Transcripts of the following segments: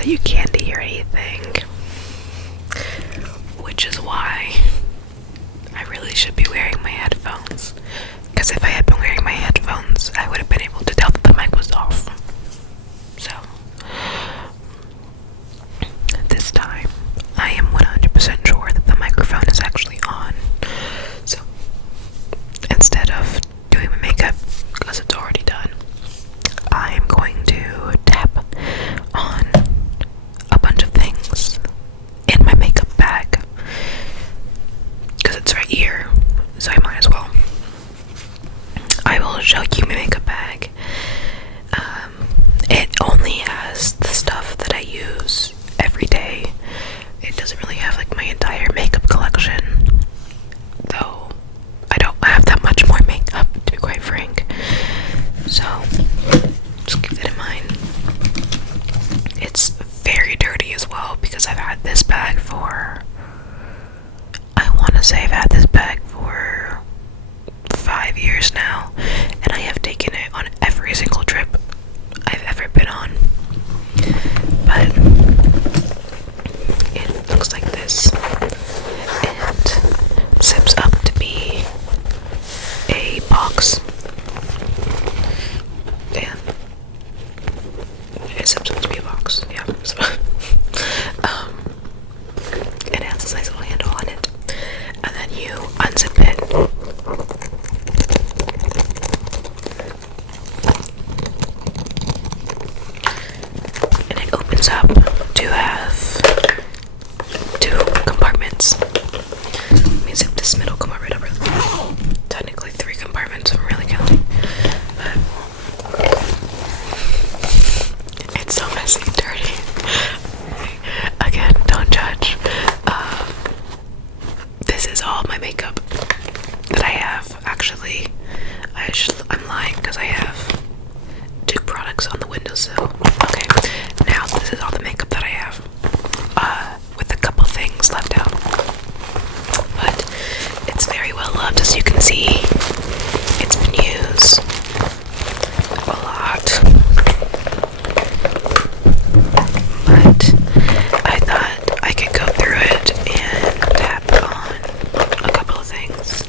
that you can't hear anything, which is why I really should be wearing my headphones, because if I had been wearing my headphones, I would have been able to tell that the mic was off. So this time I am 100% sure that the microphone is actually on. So instead of doing my makeup, because it's already done, I am going to tap on a bunch of things in my makeup bag, because it's right here, so I might as well. I will show you my makeup bag. It only has the stuff that I use every day. It doesn't really have like my entire makeup collection, though I don't have that much more makeup, to be quite frank. So just keep that in mind. It's very dirty as well, because I've had this bag for, I want to say I've had this bag for 5 years now, and I have taken it on every single trip I've ever been on. But it looks like this, and zips up to be a box. Yeah, it zips up to be a box. Yeah. So, it has a nice little handle on it, and then you unzip it. And it opens up to have 2 compartments. Let me zip this middle compartment up. Technically 3 compartments, I'm really counting. But it's so messy and dirty. Again, don't judge. This is all my makeup that I have. Actually, I'm lying, because I have 2 products on the windowsill. Okay, now this is all the makeup that I have, with a couple things left out. But it's very well loved, as you can see. It's been used a lot. But I thought I could go through it and tap on a couple of things.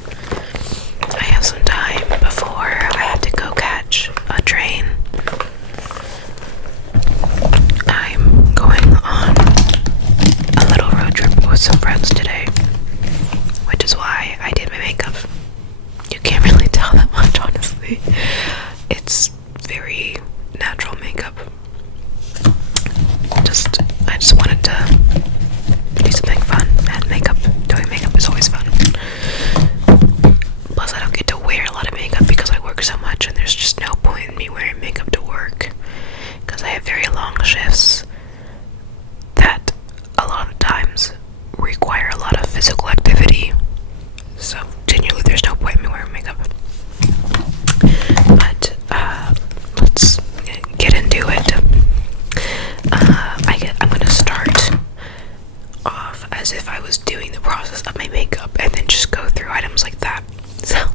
I have some time before I have to go catch a train. I'm going on a little road trip with some friends today, which is why I did my makeup. You can't really tell that much, honestly. It's very natural makeup. I just wanted to do something fun, and doing makeup is always fun. Plus, I don't get to wear a lot of makeup because I work so much, and there's just no point in me wearing makeup to work, because I have very long shifts that a lot of times require a lot of physical activity. So genuinely, there's no point in me wearing makeup. But let's get into it. I'm gonna start off as if I was doing the process of my makeup, and then just go through items like that. So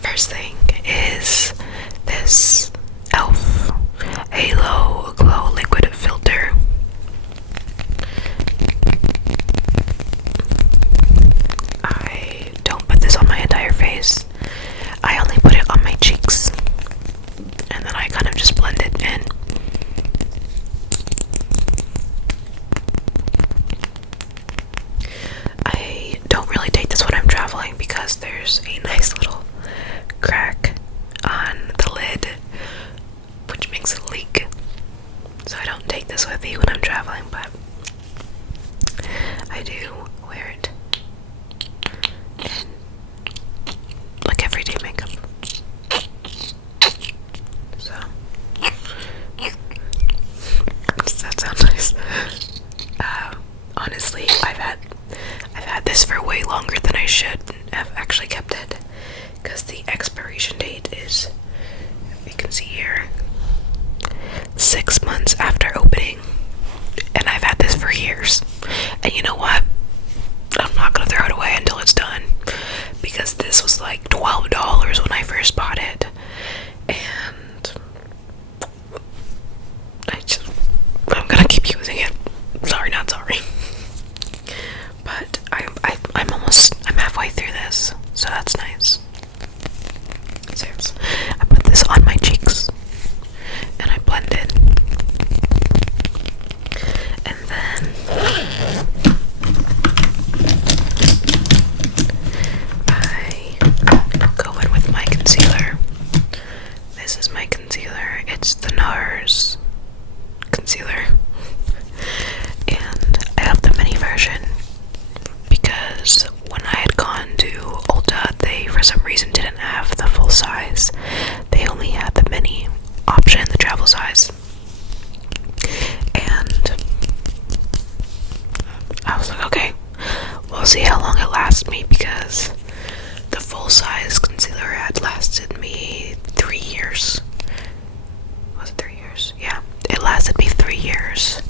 first thing is this e.l.f. Halo Glow Liquid Filter. I don't put this on my entire face. I only put it on my cheeks, and then I kind of just blend it in. I don't really take this when I'm traveling, because there's a nice little crack on the lid, which makes it leak. So I don't take this with me when I'm traveling, but I do wear it in like everyday makeup. So does that sound nice? Honestly, I've had this for way longer than I should have actually kept it, because the expiration date is, you can see here, 6 months after opening, and I've had this for years. And you know what? I'm not gonna throw it away until it's done, because this was like $12 when I first bought it, and I'm gonna keep using last me because the full size concealer had lasted me 3 years. Was it 3 years? Yeah, it lasted me 3 years.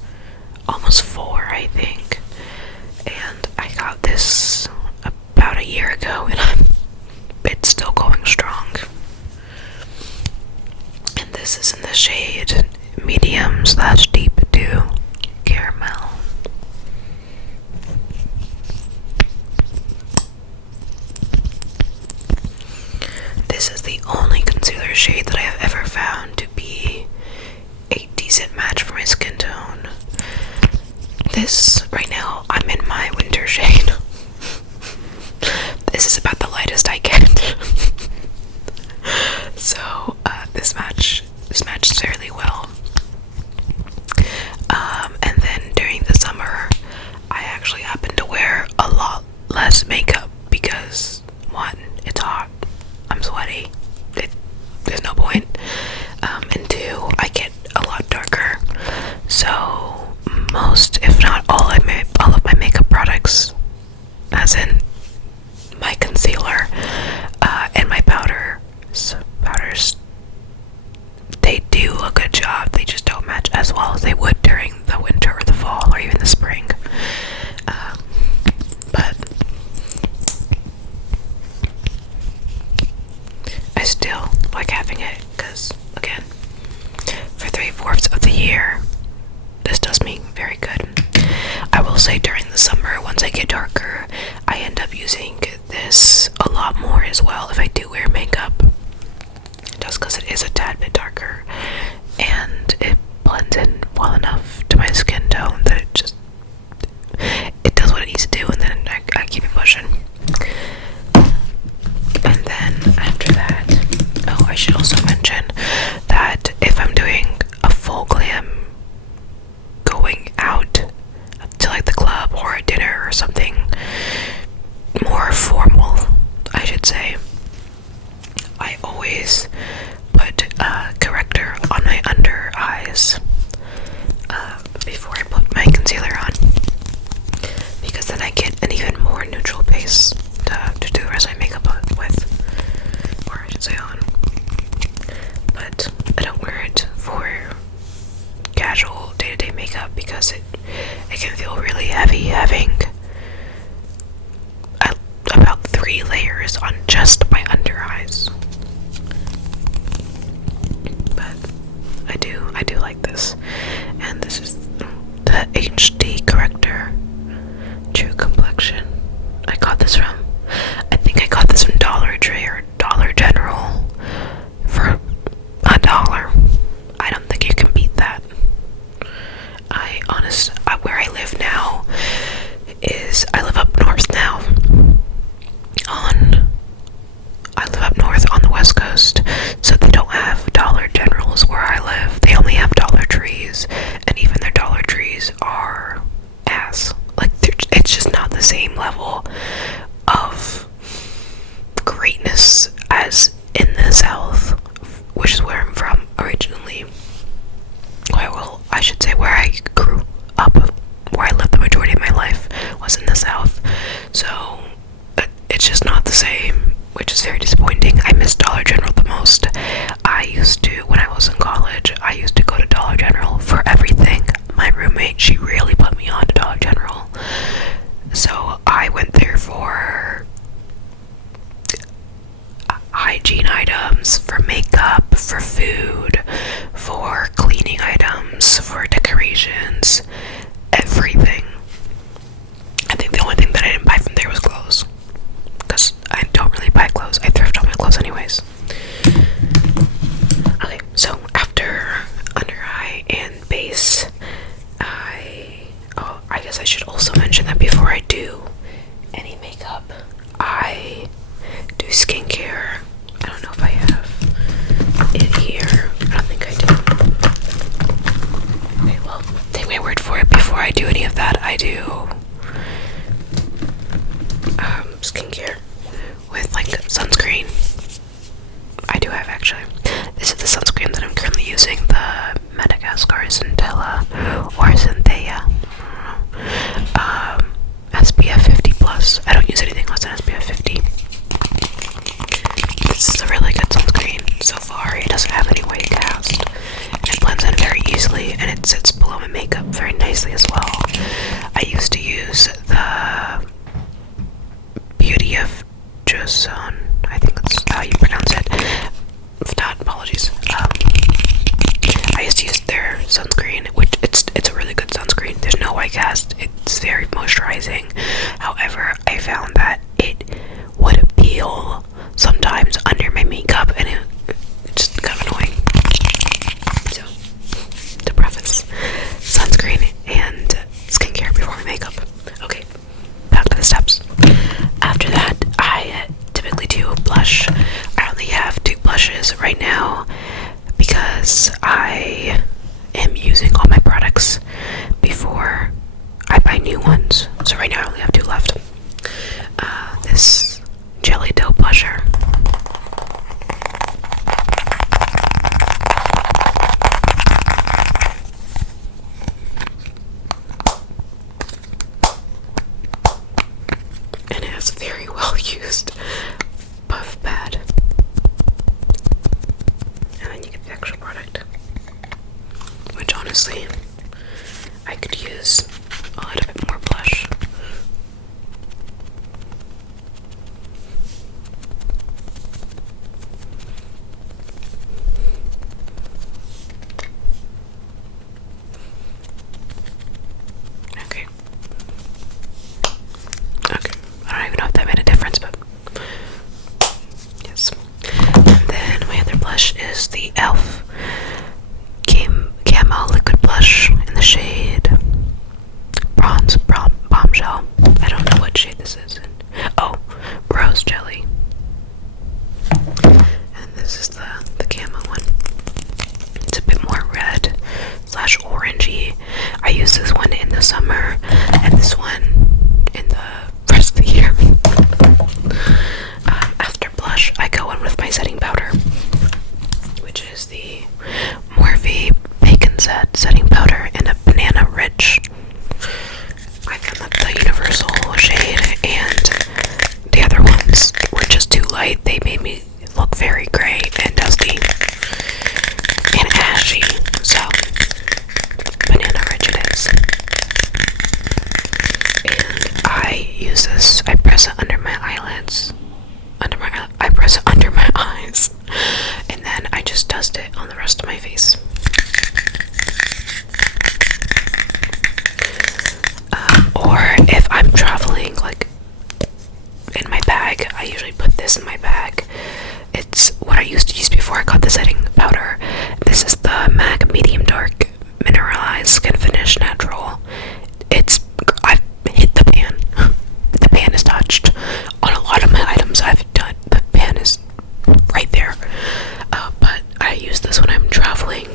Almost 4, I think. And I got this about a year ago, and it's still going strong. And this is in the shade medium / deep dew caramel. This is the only concealer shade that I have ever found to be a decent match for my skin tone. This, right now, I'm in my winter shade. This is about the lightest I get. So, this matches fairly well. And then during the summer, I actually happen to wear a lot less makeup because, one, it's hot, I'm sweaty, there's no point, and two, I get a lot darker. So most, if not all of my makeup products, as in my concealer and my powders, they do a good job. They just don't match as well as they would during the winter or the fall or even the spring. But I still like having it because, again, for 3/4 of the year, this does me very good. I will say during the summer, once I get darker, I end up using this a lot more as well if I do wear makeup, just because it is a tad bit darker and it blends in well enough to my skin tone that it does what it needs to do, and then I keep it pushing. And then after that, oh, I should also mention that if I'm doing a full glam going out to like the club or a dinner or something more formal, I should say, I always put a corrector on my under eyes before I put my concealer on, because then I get an even more neutral base to do the rest of my makeup with, or I should say on. But I don't wear it for casual day-to-day makeup because it can feel really heavy having about 3 layers on just my under eyes. But I do like this, and this is the HD corrector True Complexion. I got this from Dollar Tree or Dollar General for $1. I don't think you can beat that. Where I live now is, I live up north now. I live up north on the West Coast, so they don't have Dollar Generals where I live. They only have Dollar Trees, and even their Dollar Trees are ass. Like, it's just not the same level of greatness as in the South, which is where I'm from originally. Well, I should say where I grew up, where I lived the majority of my life was in the South. So it's just not the same, which is very disappointing. I miss Dollar General the most. When I was in college, I used to go to Dollar General for everything. My roommate, she really put me on to Dollar General. So I went there for hygiene items, for makeup, for food, for cleaning items, for decorations, everything. I think the only thing that I didn't buy from there was clothes, because I don't really buy clothes. I thrift all my clothes anyways. Okay, so after under eye and base, I guess I should also mention that before I do any makeup, I do skincare. I don't know if I have it here. I don't think I do. Okay, well, take my word for it. Before I do any of that, I do skincare with like sunscreen. I do have, actually. This is the sunscreen that I'm currently using, the Madagascar Centella or Centella. SPF 50+. I don't use anything less honestly, I could use a little bit more blush. Okay. Okay. I don't even know if that made a difference, but yes. And then my other blush is the e.l.f. Camo liquid blush in the shade Bombshell. I don't know what shade this is. Oh, Rose Jelly. And this is the camo one. It's a bit more red / orangey. I use this one in the summer and this one in the rest of the year. After blush, I go in with my setting powder, which is the Morphe Bacon Set setting powder in a banana rich. I found that the universal shade and the other ones were just too light. They made me look very gray and dusty and ashy. So banana rich it is. And I use this. I press it under my eyelids. I press it under my eyes, and then I just dust it on the rest of my face. Or if I'm traveling, like in my bag, I usually put this in my bag. It's what I used to use before I got the setting powder. This is the MAC Medium Dark Mineralized Skin Finish Natural. I've hit the pan. The pan is touched on a lot of my items I've done. The pan is right there. But I use this when I'm traveling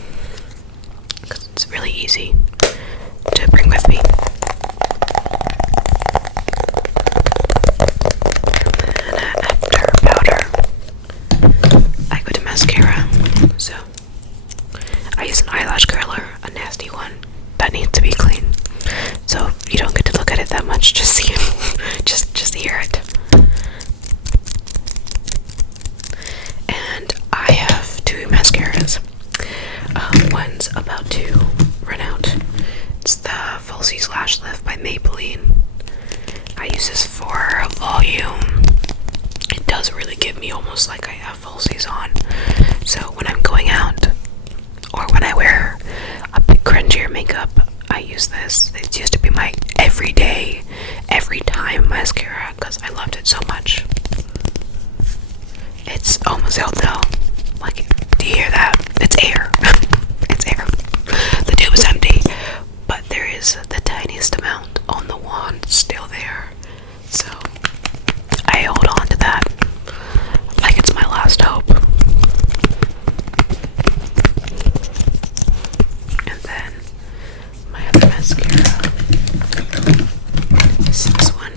because it's really easy to bring with me. And after powder, I go to mascara. So I use an eyelash curler, a nasty one that needs to be clean. So you don't get to look at it that much, just see it, just hear it. And I have two mascaras. One's about to run out. It's the Falsies Lash Lift by Maybelline. I use this for volume. It does really give me almost like I have falsies on. So when I'm going out, or when I wear a bit cringier makeup, I use this. It used to be my everyday, every time mascara because I loved it so much. It's almost out though. Like, do you hear that? It's air. It's air. The tube is empty, but there is the tiniest amount on the wand still there. So I hold on to that like it's my last hope. And then my other mascara is this one.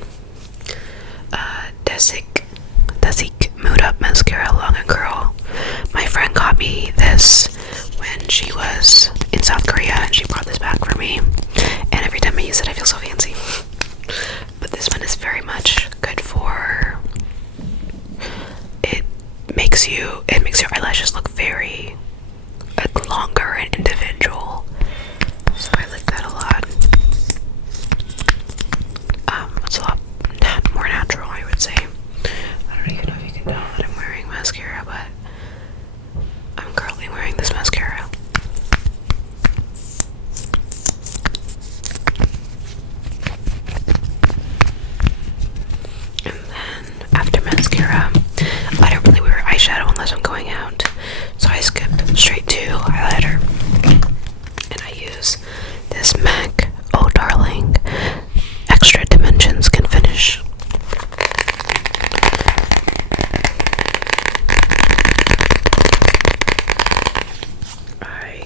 Desik Mood Up Mascara Long and Curl. My friend got me this when she was in South Korea and she brought this back for me. And every time I use it I feel so fancy. But this one is very much good for, it makes your eyelashes look very longer and individual. So I like that a lot. It's a lot more natural, I would say. I don't even know if you can tell that I'm wearing mascara, but I'm currently wearing this mascara. And then after mascara, I don't really wear eyeshadow unless I'm going out, so I skip straight to highlighter. And I use this MAC Oh Darling Extra Dimension Skin Finish. I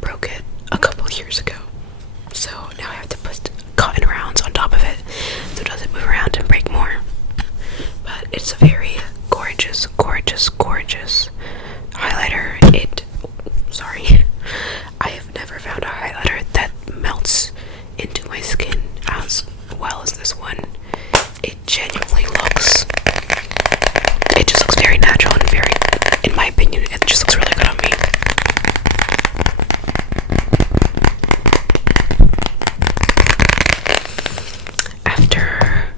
broke it a couple years ago, so now I have to put cotton rounds on top of it so it doesn't move around and break more. But it's a very gorgeous, gorgeous, gorgeous highlighter. I have never found a highlighter that melts into my skin as well as this one. It genuinely it just looks very natural and very, in my opinion, it just looks really good on me. after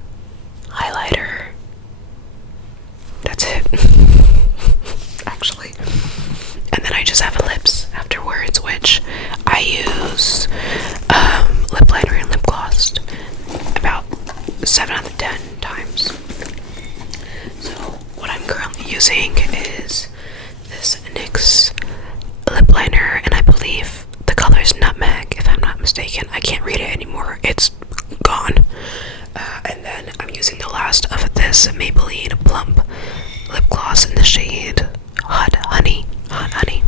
highlighter. That's it. Actually. And then I just have a lips afterwards, which I use lip liner and lip gloss about 7 out of 10 times. So what I'm currently using is this NYX lip liner, and I believe the color is Nutmeg, if I'm not mistaken. I can't read it anymore. It's gone. And then I'm using the last of this Maybelline Plump lip gloss in the shade Hot Honey. Hot Honey.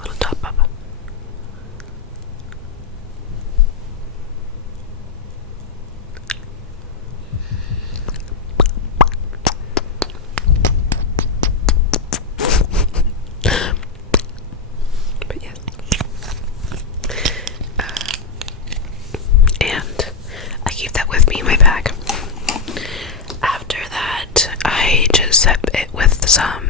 Little top up. But yes. And I keep that with me in my bag. After that, I just set it with some